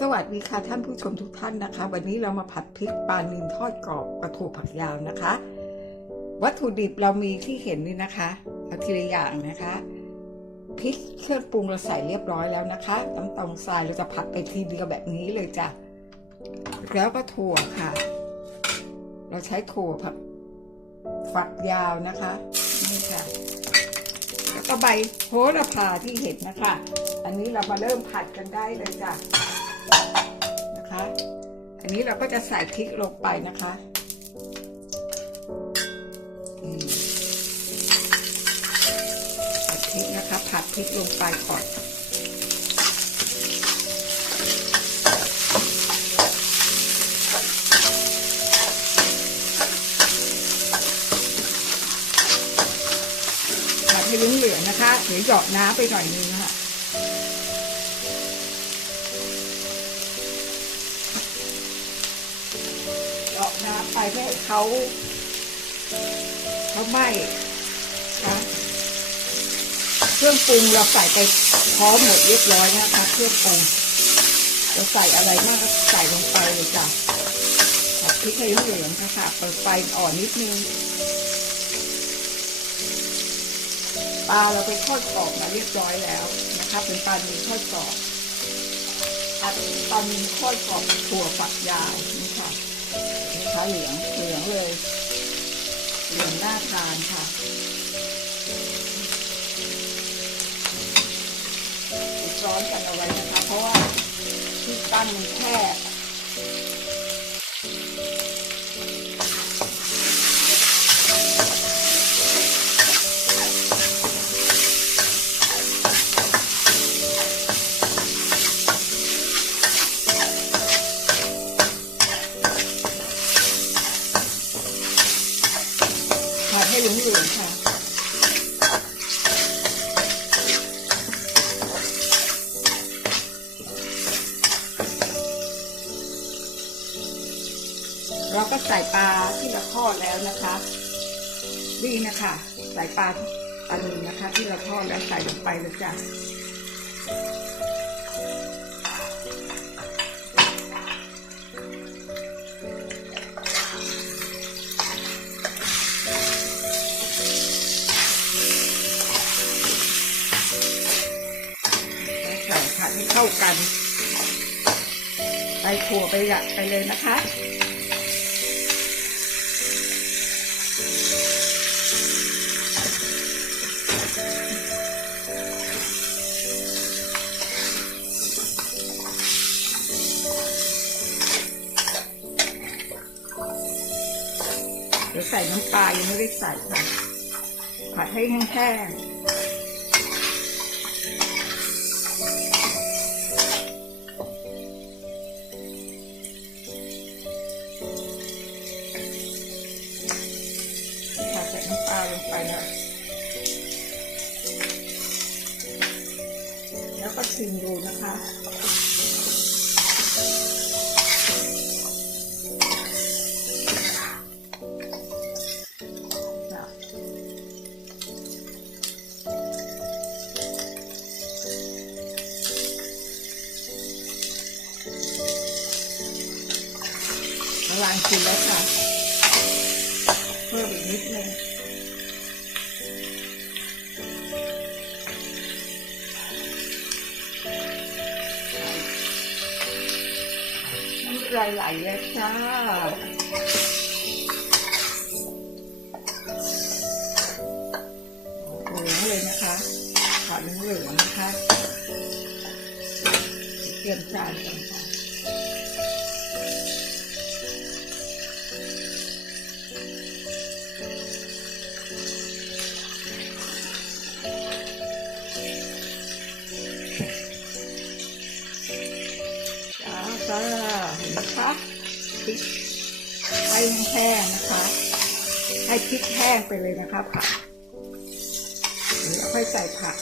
สวัสดีค่ะท่านผู้ชมทุกท่านนะคะ วันนี้เรามาผัดพริกปลานิลทอดกรอบกระถูผักยาวนะคะ วัตถุดิบเรามีที่เห็นนี่นะคะเอาทีละอย่างนะคะพริกเครื่องปรุงเราใส่เรียบร้อยแล้วนะคะน้ำตาลทรายเราจะผัดไปทีเดียวแบบนี้เลยจ้ะแล้วก็ถั่วค่ะ เราใช้ถั่วผักฝักยาวนะคะนี่ค่ะแล้วก็ใบโหระพาที่เห็นนะคะ อันนี้เรามาเริ่มผัดกันได้เลยจ้ะ นะคะ อันนี้เราก็จะใส่พริกลงไปนะคะใส่พริกนะคะ ผัดพริกลงไปก่อนผัดให้เหลืองๆนะคะเดี๋ยวหยอดน้ำไปหน่อยนึงค่ะ ไปให้เขาเขาไหม้นะเครื่องปรุงเราใส่ไปพร้อมหมดเรียบร้อยนะคะเครื่องปรุงเราใส่อะไรมากก็ใส่ลงไปเลยจ้ะผัดพริกให้เหลืองๆนะคะเปิดไฟอ่อนนิดนึงปลาเราไปทอดกรอบมาเรียบร้อยแล้วนะคะเป็นปลานิลทอดกรอบปลาปลานิลทอดกรอบถั่วฝักยาวนี่ค่ะ นี่ค่ะเหลืองเหลืองเลยเหลืองน่าทานค่ะร้อนกันเอาไว้นะคะเพราะว่าที่ตั้งมันแคบ เราก็ใส่ปลาที่เราทอดแล้วนะคะนี่นะคะ ใส่ปลาอันนี้นะคะ ที่เราทอดแล้วใส่ลงไปเลยจ้ะใส่ผัดให้เข้ากันใส่ถั่วไปละไปเลยนะคะ ปลายังไม่ได้ใส่ค่ะ ผัดให้แห้งๆค่ะใส่น้ำปลาลงไปนะแล้วก็ชิมดูนะคะค่ะ ละลายกินแล้วค่ะ เพิ่มอีกนิดนึงน้ำลายไหลแล้วจ้าเหลืองเลยนะคะขอเหลืองนะคะ เตรียมจานกันค่ะ ให้แห้งนะคะ ให้พริกแห้งไปเลยนะคะผักเดี๋ยวค่อยใส่ผัก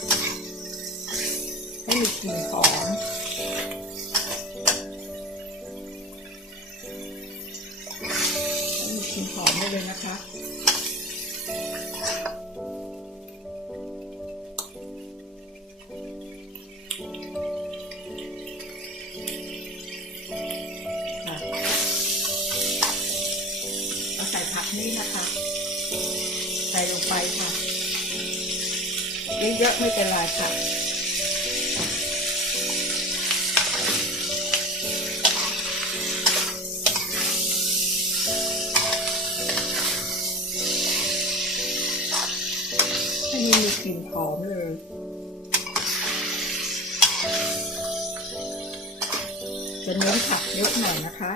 ให้มีกลิ่นหอมให้มีกลิ่นหอมได้เลยนะคะ งไปค่ะ เยอะๆไม่เป็นไรค่ะให้มันมีกลิ่นหอมเลยจะเน้นผักเยอะหน่อยนะคะ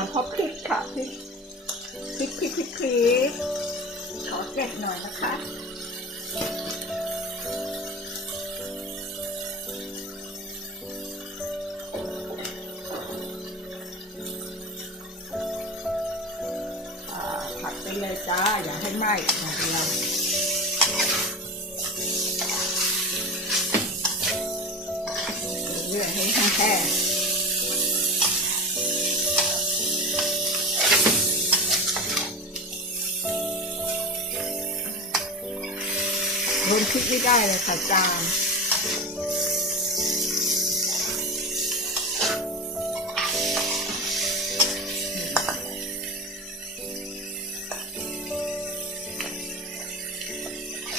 ามพอพริกค่ะพริกพริกพริกพริกพริกขอเก็บหน่อยนะคะผัดไปเลยจ้า อย่าให้ไหม้อย่างเดียวเรื่อยให้แห้ง นพริกไม่ได้เลยค่ะจาน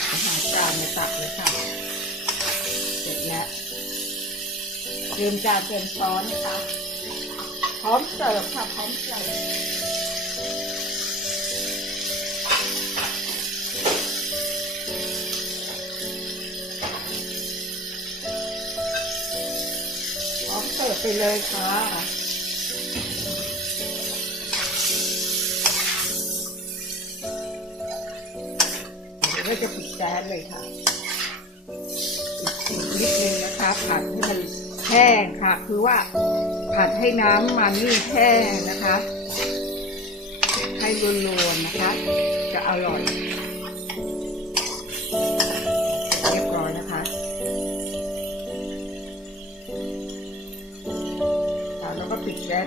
อาหารจานมาตักเลยค่ะ เสร็จแล้วเตรียมจานเตรียมช้อนนะคะ พร้อมเสิร์ฟค่ะ พร้อมเสิร์ฟ ไปเลยค่ะ เดี๋ยวจะปิดแก๊สเลยค่ะอีกนิดนึงนะคะผัดให้มันแห้งค่ะ คือว่าผัดให้น้ำมันนี่แห้งนะคะ ให้รวนๆนะคะ จะอร่อย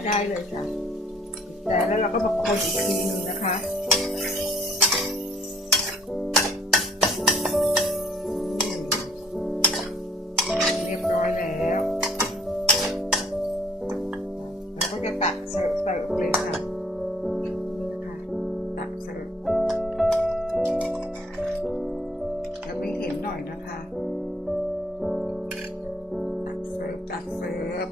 ได้เลยค่ะแก๊สแล้วเราก็มาคนอีกทีนึงนะคะเรียบร้อยแล้วแล้วก็จะตักเสิร์ฟเสิร์ฟเลยค่ะนี่นะคะตักเสิร์ฟจะไม่เห็นหน่อยนะคะ ตักเสิร์ฟตักเสิร์ฟ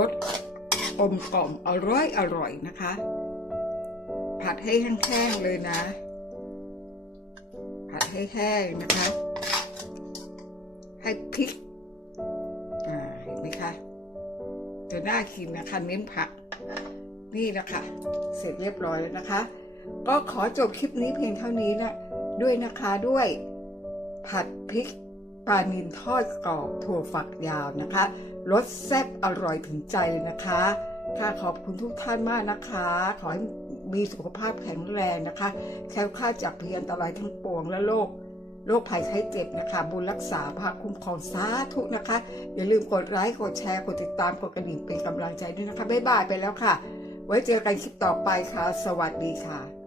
รสอมกล่อมอร่อยอร่อยนะคะ ผัดให้แห้งๆเลยนะ ผัดให้แห้งนะคะ ให้พริกเห็นไหมคะจะน่ากินนะคะเน้นผักนี่นะคะ เสร็จเรียบร้อยแล้วนะคะ ก็ขอจบคลิปนี้เพียงเท่านี้นะด้วยนะคะด้วยผัดพริก ปลานิลทอดกรอบถั่วฝักยาวนะคะรสแซ่บอร่อยถึงใจนะคะ ค่ะขอบคุณทุกท่านมากนะคะ ขอให้มีสุขภาพแข็งแรงนะคะแคล้วคลาดจากพยันตรายทั้งปวงและโรคโรคภัยไข้เจ็บนะคะ บุญรักษาพระคุ้มครองสาธุนะคะ อย่าลืมกดไลค์กดแชร์กดติดตามกดกระดิ่งเป็นกำลังใจด้วยนะคะบ๊ายบายไปแล้วค่ะ ไว้เจอกันคลิปต่อไปค่ะ สวัสดีค่ะ